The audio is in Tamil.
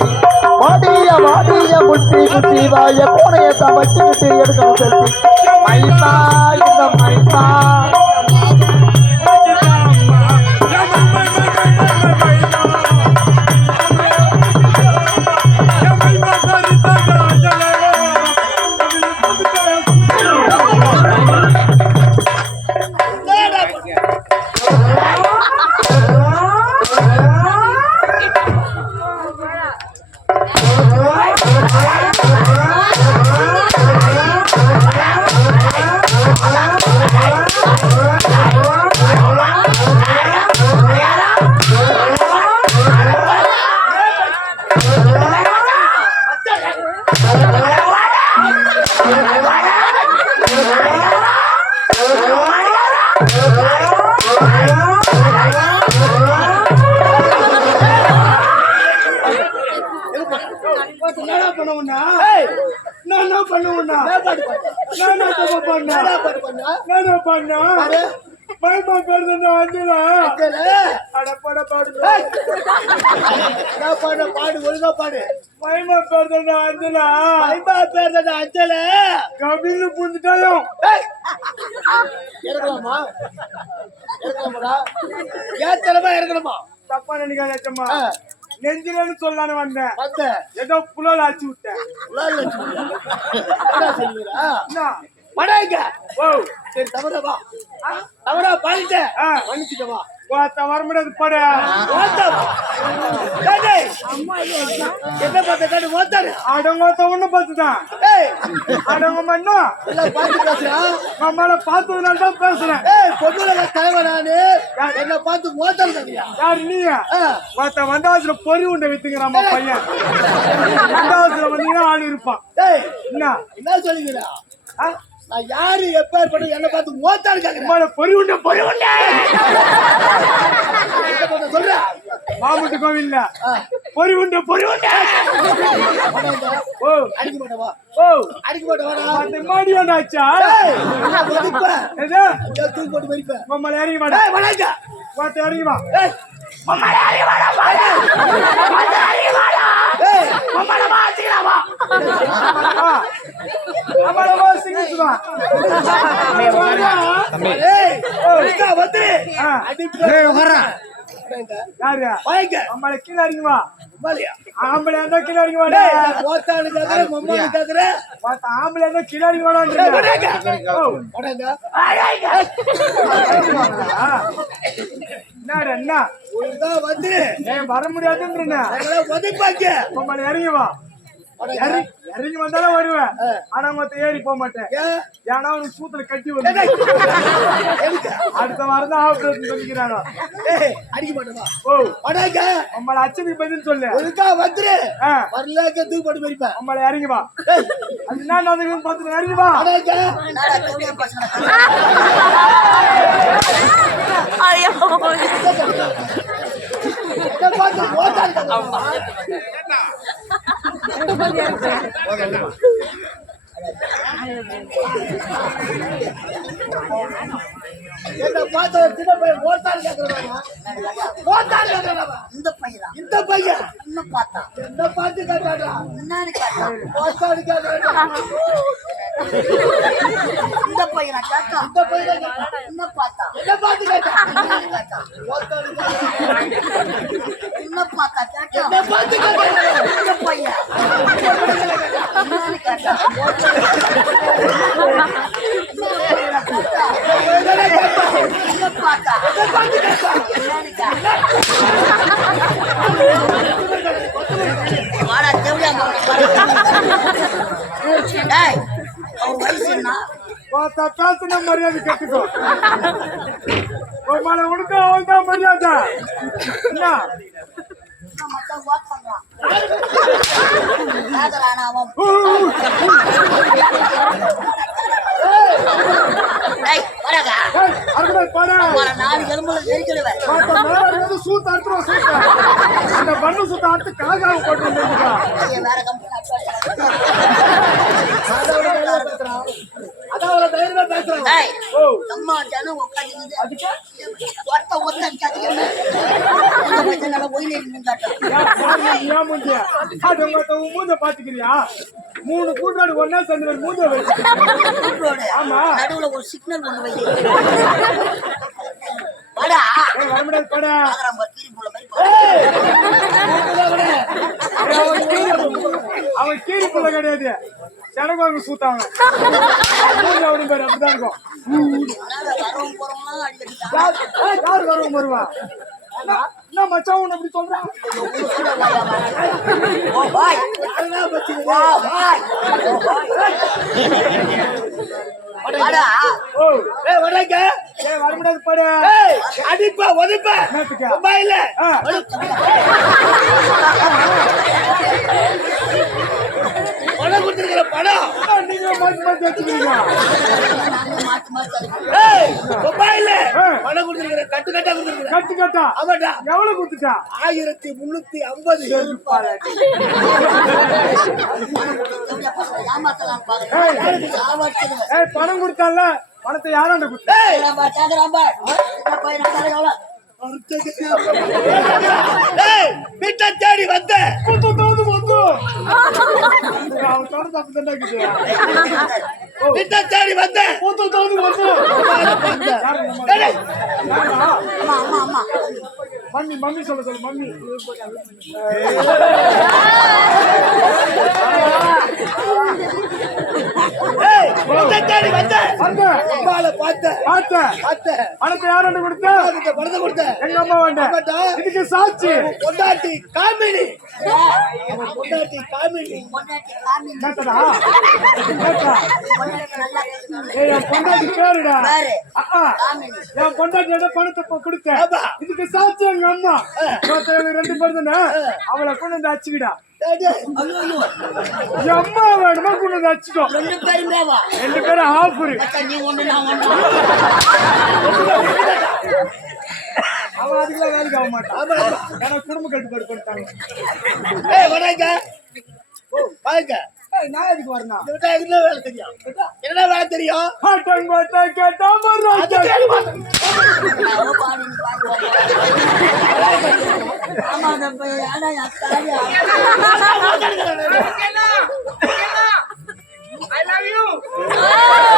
வச்சுக்கிட்டு எடுக்கணும் செல்ஃபி வாடிய வாடிய முட்டி முட்டி வாய பூனையத்தை வச்சுக்கிட்டு எடுக்கணும் செல்வி. மைப்பா இந்த மைப்பா Thank you. பண்ணுவனா? நான் என்ன பண்ணுவனா? நான் என்ன தப்பு பண்ணா என்ன பண்ணா பயமா கருதுனா அஞ்சலா? அடப்பட பாடு பாடு. பாடு? ஒழுங்கா பாடு. பயமா கருதுனா அஞ்சலா? ஐம்பா பேர் தானே அஞ்சல? கபில் புந்துட்டாலும் இறக்கலாமா? இறக்கலாமாடா? ஏத்தனமா இறக்கணுமா? தப்பா நினைக்காதம்மா. நெஞ்சிலன்னு சொல்லலான்னு வந்தேன். வந்த. ஏதோ புலால் ஆச்சு விட்டேன். என்ன? படாங்க ஓ. சரி தவறவா தவறா பாலிட்டேன் ஆ. மன்னிச்சுட்டவா வாத்த வர முடியாது பட. ஓத்தாவா டேய் என்ன? பார்த்த காடு ஓத்தாரு அடங்க ஒண்ணு பார்த்துதான். அடங்க மண்ணும் எல்லாம் பார்த்து பேசுறா நம்மள பார்த்ததுனால தான் பேசுறேன். ஏய் பொண்ணுல என்ன பார்த்து ஓத்தாரு தனியா யார் நீங்க மத்த வண்டாசுல பொறி உண்டை வித்துங்கிறாமா பையன். வண்டாசுல வந்தீங்கன்னா ஆள் இருப்பான். டேய் என்ன? என்ன சொல்லுகிறா ஆ? நான் யாரு எப்பேர் பண்ண என்ன பார்த்து கேக்குறேன். நம்மள பொறி உண்டை பொறி உண்டை. சொல்ற மாமுட்டு கோவில்ல. பொறி உண்டு பொறி உண்டு. ஓ. அடிக்க மாட்டவா ஓ அடிக்க மாட்டவாடா மத்த மாடி தூக்கி போட்டு மறிப்ப மம்மள இறங்கி மாட்டா ஏய் வணங்க இறங்கி வா. ஏய் ஏய் நம்மள கீழே மலியா ஆம்பளை இருந்தா கீழே டேய் ஓத்தானு கேக்குற மம்மானு கேக்குற மத்த ஆம்பளை இருந்தா கீழே என்னடா என்ன? ஒழுங்கா வந்து. ஏன் வர ஒதுப்பாங்க. நம்மள இறங்கி வா. இறங்கி வந்தாலும் வருவேன். ஆனா மத்த ஏறி போக மாட்டேன். ஏன் ஏன்னா உனக்கு சூத்துல கட்டி வந்து? அடுத்த வாரம் தான் ஆபரேஷன் சொல்லிக்கிறாங்க ஏய் அடிக்க மாட்டவா ஓ. வணங்க நம்மள அச்சனுக்கு பதில் சொல்லு. ஒழுங்கா வந்துரு. வரலாக்க தூக்கி போட்டு மறிப்ப நம்மள இறங்கி வா. அது என்ன நடக்குதுன்னு பார்த்துட்டு இறங்கி வா. ஐயோ. பார்த்து கேக்குற என்ன பார்த்து ஒரு சின்ன பையன் ஓத்தானு கேக்குறானா ஓத்தானு கேக்குறானா இந்த பையனா இந்த பையன் இன்னும் பார்த்தா என்ன பார்த்து கேட்டாடா என்னன்னு கேட்டா ஓத்தானு கேக்குறானா இந்த பையனா கேட்டா இந்த பையன் கேட்டா இன்னும் பார்த்தா என்ன பார்த்து கேட்டா என்னன்னு கேட்டா ஓத்தானு கேக்குறானா இன்னும் பார்த்தா கேட்டா என்ன பார்த்து கேட்டா இந்த பையன் என்னன்னு கேட்டா இன்னும் பார்த்தா என்னன்னு கேட்டா வாடா தேவையா டேய் அவன் வயசு என்ன பார்த்தா பேசுன மரியாதை கட்டுக்கோ உன் மேல உனக்கு அவன் தான் மரியாதை என்ன அவன் நாலு எலும்புல நெரிக்கலுவேன் சூத்து அறுத்துருவோம் சூத்த. அந்த பண்ணு சூத்த அறுத்து காக்காக போட்டு வந்துருக்கா. வேற கம்பெனி அதான் ஒரு தைரியமா பேசுறான் அம்மா ஜனம் அதுக்கு ஒத்த ஒத்த அடிச்சாதீங்க. இந்த பையன் நல்லா ஒயில மூஞ்ச. பாத்துக்கிறியா? மூணு கூட்டாடு ஒன்னா சேர்ந்து மூஞ்ச. ஆமா. நடுவுல ஒரு சிக்னல் ஒண்ணு வை. வாடா. ஏய், வர முடியாது பட. மாதிரி பாரு. அவன் கீரி- புள்ள கிடையாது. ஜனகோங்க சூத்தாங்க. மூஞ்சி பேர் அப்படிதான் இருக்கும். அதனால வரவங்க யார் ஏய், வருவா என்ன மச்சான் உன்னை அப்படி சொல்றான் ஓ பாய் வா பாய் வாடா கொடுத்துருக்கிற பணம் நீங்க மாத்தி மாத்தி வச்சுக்கிறீங்க நாங்க மாத்தி மாத்தி அடிக்கிறோம். ஏய் மொபைல்ல ஆ. பணம் கொடுத்துருக்கிற கட்டு கட்டா கொடுத்துருக்கிற. கட்டு கட்டா? ஆமாடா எவ்வளவு கொடுத்துட்டா? ஆயிரத்தி முன்னூத்தி ஐம்பது. பணம் கொடுத்தால பணத்தை யாராண்ட கொடுத்தா? தேடி வந்த. மம்மி மம்மி சொல்ல சொல்லு மம்மி தேடி வந்த வந்த அம்மால பார்த்த பார்த்த பார்த்த பணத்தை யாராண்ட கொடுத்தா? அதுக்கு பணத்தை கொடுத்த எங்க அம்மா வேண்ட. இதுக்கு சாட்சி. பொண்டாட்டி காமினி. பொண்டாட்டி காமினி. பொண்டாட்டி காமி கேட்டடா கேட்டா. ஏய் என் பொண்டாட்டி பேருடா. பேரு. காமினி. என் பொண்டாட்டியோட பணத்தை ஆமா. இதுக்கு சாட்சி எங்க அம்மா? ரெண்டு பேர் தானே? அவளை கொண்டு வந்து அச்சுக்கிடா அம்மா வேணுமா கொண்டு வந்து ரெண்டு பேருமே வா ரெண்டு பேரும் ஆஃபரு நீ ஒண்ணு நான் ஒண்ணு அவன் அதுக்கெல்லாம் வேலைக்கு ஆக மாட்டான். ஏன்னா குடும்ப கட்டுப்பாடு பண்ணிட்டாங்க. ஏய் பாருங்க. ஏய், நான் எதுக்கு வரணும் என்ன வேலை தெரியும் என்ன? வேலை தெரியும் I love you.